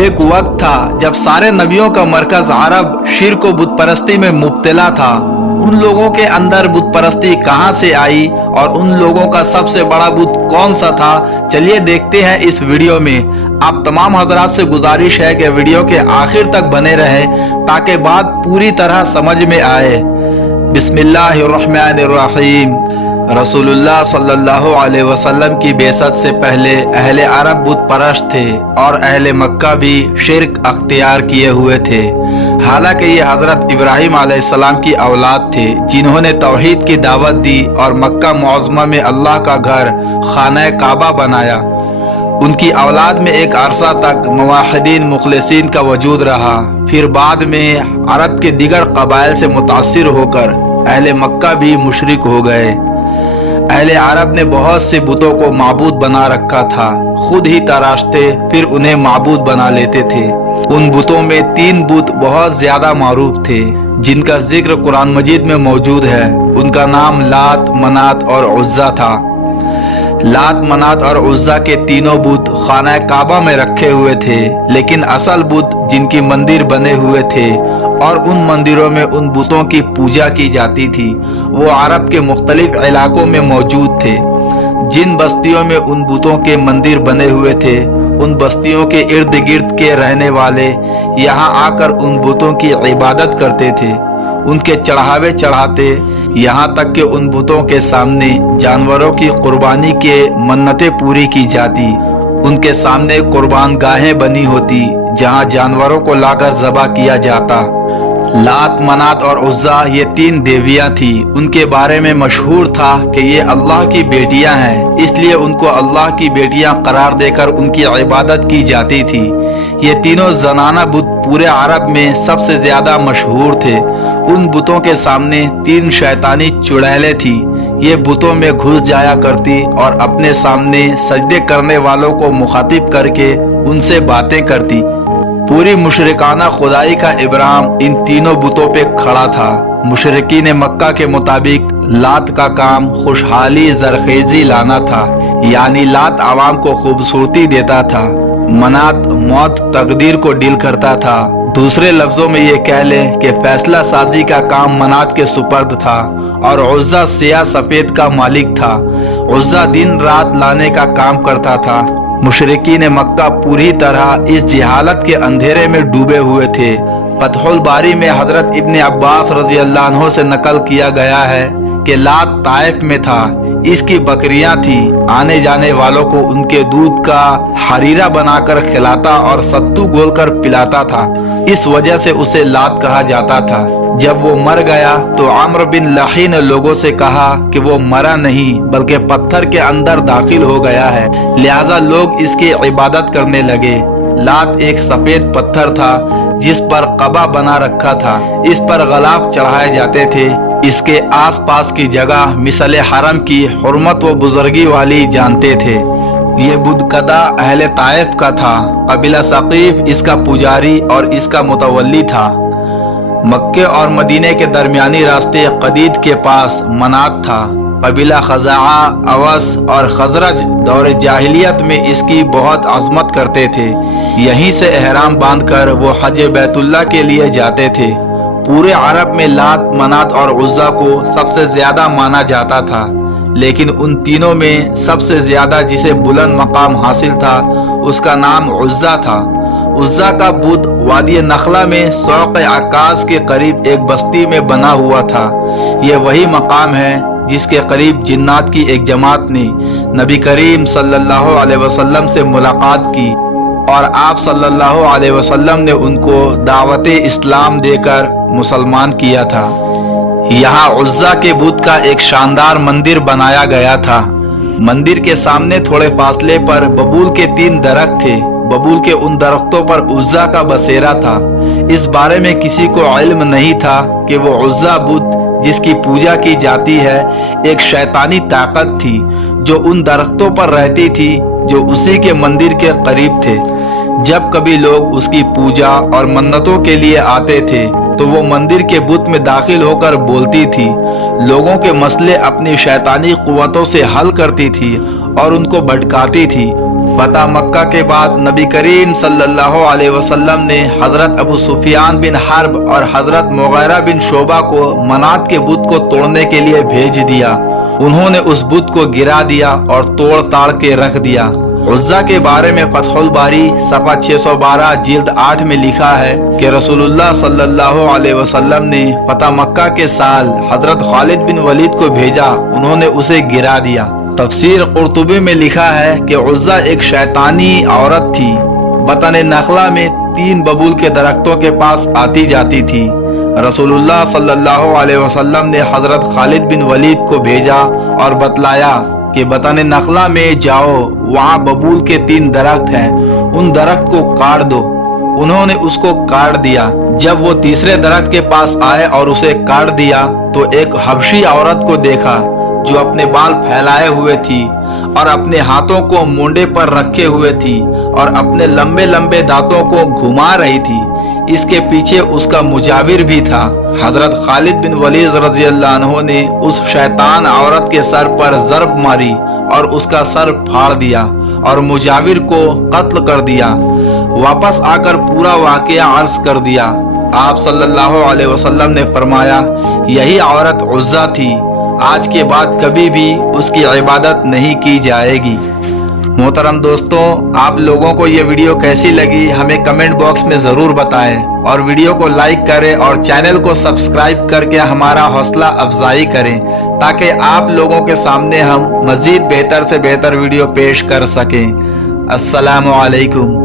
एक वक्त था जब सारे नबियों का मरकज अरब शिर्क व बुत परस्ती में मुब्तला था। उन लोगों के अंदर बुत परस्ती कहाँ से आई और उन लोगों का सबसे बड़ा बुत कौन सा था, चलिए देखते हैं इस वीडियो में। आप तमाम हजरात से गुजारिश है कि वीडियो के आखिर तक बने रहें ताकि बात पूरी तरह समझ में आए। बिस्मिल्लाहिर्रहमानिर्रहीम। रसूलुल्लाह सल्लल्लाहु अलैहि वसल्लम की बेसत से पहले अहले अरब बुत परस्त थे और अहले मक्का भी शिर्क अख्तियार किए हुए थे। हालांकि ये हज़रत इब्राहीम अलैहिस्सलाम की औलाद थे जिन्होंने तौहीद की दावत दी और मक्का मुअज़्ज़मा में अल्लाह का घर खाना काबा बनाया। उनकी औलाद में एक अरसा तक मुवाहिदीन मुखलिसीन का वजूद रहा। फिर बाद में अरब के दिगर कबाइल से मुतासिर होकर अहले मक्का भी मुशरिक हो गए। अहले अरब ने बहुत से बुतों को माबूद बना रखा था, खुद ही तराशते फिर उन्हें माबूद बना लेते थे। उन बुतों में 3 बुत बहुत ज्यादा मारूफ थे जिनका जिक्र कुरान मजीद में मौजूद है। उनका नाम लात, मनात और उज़्ज़ा था। लात, मनात और उज़्ज़ा के तीनों बुत खाना काबा में रखे हुए थे, लेकिन असल बुत जिनकी मंदिर बने हुए थे और उन मंदिरों में उन बुतों की पूजा की जाती थी वो अरब के मुख्तलिफ इलाकों में मौजूद थे। जिन बस्तियों में उन बुतों के मंदिर बने हुए थे उन बस्तियों के इर्द गिर्द के रहने वाले यहाँ आकर उन बुतों की इबादत करते थे, उनके चढ़ावे चढ़ाते, यहाँ तक कि उन बुतों के सामने जानवरों की कुर्बानी के मन्नतें पूरी की जाती। उनके सामने कुर्बान गाहें बनी होती जहाँ जानवरों को लाकर ज़बह किया जाता। लात, मनात और उज़्ज़ा ये 3 देवियाँ थी। उनके बारे में मशहूर था कि ये अल्लाह की बेटियाँ हैं, इसलिए उनको अल्लाह की बेटियाँ करार देकर उनकी इबादत की जाती थी। ये तीनों ज़नाना बुत पूरे अरब में सबसे ज़्यादा मशहूर थे। उन बुतों के सामने 3 शैतानी चुड़ैलें थी। ये बुतों में घुस जाया करती और अपने सामने सजदे करने वालों को मुखातिब करके उनसे बातें करती। पूरी मुशरिकाना खुदाई का इब्राम इन तीनों बुतों पे खड़ा था। मुशरिकीन मक्का के मुताबिक लात का काम खुशहाली जरखेजी लाना था, यानी लात आवाम को खूबसूरती देता था। मनात मौत तकदीर को डील करता था। दूसरे लफ्जों में ये कह लें कि फैसला साजी का काम मनात के सुपर्द था और उज़्ज़ा सिया सफ़ेद का मालिक था। उज़्ज़ा दिन रात लाने का काम करता था। मुशरिकीन मक्का पूरी तरह इस जहालत के अंधेरे में डूबे हुए थे। फतहुल बारी में हजरत इब्ने अब्बास रज़ियल्लाहु अन्हु से नकल किया गया है कि लात ताइफ में था, इसकी बकरियां थी, आने जाने वालों को उनके दूध का हरीरा बनाकर खिलाता और सत्तू घोलकर पिलाता था, इस वजह से उसे लात कहा जाता था। जब वो मर गया तो अम्र बिन लही ने लोगों से कहा कि वो मरा नहीं बल्कि पत्थर के अंदर दाखिल हो गया है, लिहाजा लोग इसकी इबादत करने लगे। लात एक सफेद पत्थर था जिस पर कबा बना रखा था, इस पर गलाफ चढ़ाए जाते थे। इसके आसपास की जगह मिसल हरम की हुर्मत व बुजुर्गी वाली जानते थे। ये बुदकदा अहले ताइफ का था। कबीला सकीफ इसका पुजारी और इसका मुतवल्ली था। मक्के और मदीने के दरमियानी रास्ते कदीद के पास मनात था। कबीला खज़ाआ, अवस और खजरज दौर जाहिलियत में इसकी बहुत अजमत करते थे। यहीं से एहराम बांधकर वो हज बैतुल्लाह के लिए जाते थे। पूरे अरब में लात, मनात और उज़्ज़ा को सबसे ज़्यादा माना जाता था, लेकिन उन तीनों में सबसे ज़्यादा जिसे बुलंद मकाम हासिल था उसका नाम उज़्ज़ा था। उज़्ज़ा का बुत वादी नखला में सौक़ अक्काज़ के करीब एक बस्ती में बना हुआ था। ये वही मकाम है जिसके करीब जिन्नात की एक जमात ने नबी करीम सल्लल्लाहु अलैहि वसल्लम से मुलाकात की और आप सल्लल्लाहु अलैहि वसल्लम ने उनको दावत इस्लाम देकर मुसलमान किया था। यहाँ उज़्ज़ा के बुत का एक शानदार मंदिर बनाया गया था। मंदिर के सामने थोड़े फासले पर बबूल के 3 दरख्त थे। बबूल के उन दरख्तों पर उज़्ज़ा का बसेरा था। इस बारे में किसी को इल्म नहीं था कि वो उज़्ज़ा बुत जिसकी पूजा की जाती है एक शैतानी ताकत थी जो उन दरख्तों पर रहती थी जो उसी के मंदिर के करीब थे। जब कभी लोग उसकी पूजा और मन्नतों के लिए आते थे तो वो मंदिर के बुत में दाखिल होकर बोलती थी, लोगों के मसले अपनी शैतानी कुव्वतों से हल करती थी और उनको भटकाती थी। فتح مکہ کے بعد نبی کریم صلی اللہ علیہ وسلم نے حضرت ابو سفیان بن حرب اور حضرت مغیرہ بن شعبہ کو منات کے بت کو توڑنے کے لیے بھیج دیا۔ انہوں نے اس بت کو گرا دیا اور توڑ تاڑ کے رکھ دیا۔ عزا کے بارے میں فتح الباری صفحہ 612 جلد 8 میں لکھا ہے کہ رسول اللہ صلی اللہ علیہ وسلم نے فتح مکہ کے سال حضرت خالد بن ولید کو بھیجا، انہوں نے اسے گرا دیا۔ تفسیر قرطبی میں لکھا ہے کہ عزا ایک شیطانی عورت تھی، بطن نخلا میں 3 ببول کے درختوں کے پاس آتی جاتی تھی۔ رسول اللہ صلی اللہ علیہ وسلم نے حضرت خالد بن ولید کو بھیجا اور بتلایا کہ بطن نخلا میں جاؤ، وہاں ببول کے 3 درخت ہیں، ان درخت کو کاٹ دو۔ انہوں نے اس کو کاٹ دیا۔ جب وہ تیسرے درخت کے پاس آئے اور اسے کاٹ دیا تو ایک حبشی عورت کو دیکھا جو اپنے بال پھیلائے ہوئے تھی اور اپنے ہاتھوں کو مونڈے پر رکھے ہوئے تھی اور اپنے لمبے لمبے دانتوں کو گھما رہی تھی۔ اس کے پیچھے اس کا مجاور بھی تھا۔ حضرت خالد بن ولید رضی اللہ عنہ نے اس شیطان عورت کے سر پر ضرب ماری اور اس کا سر پھاڑ دیا اور مجاور کو قتل کر دیا۔ واپس آ کر پورا واقعہ عرض کر دیا۔ آپ صلی اللہ علیہ وسلم نے فرمایا، یہی عورت عزا تھی، آج کے بعد کبھی بھی اس کی عبادت نہیں کی جائے گی۔ محترم دوستوں، آپ لوگوں کو یہ ویڈیو کیسی لگی ہمیں کمنٹ باکس میں ضرور بتائیں، اور ویڈیو کو لائک کریں اور چینل کو سبسکرائب کر کے ہمارا حوصلہ افزائی کریں تاکہ آپ لوگوں کے سامنے ہم مزید بہتر سے بہتر ویڈیو پیش کر سکیں۔ السلام علیکم۔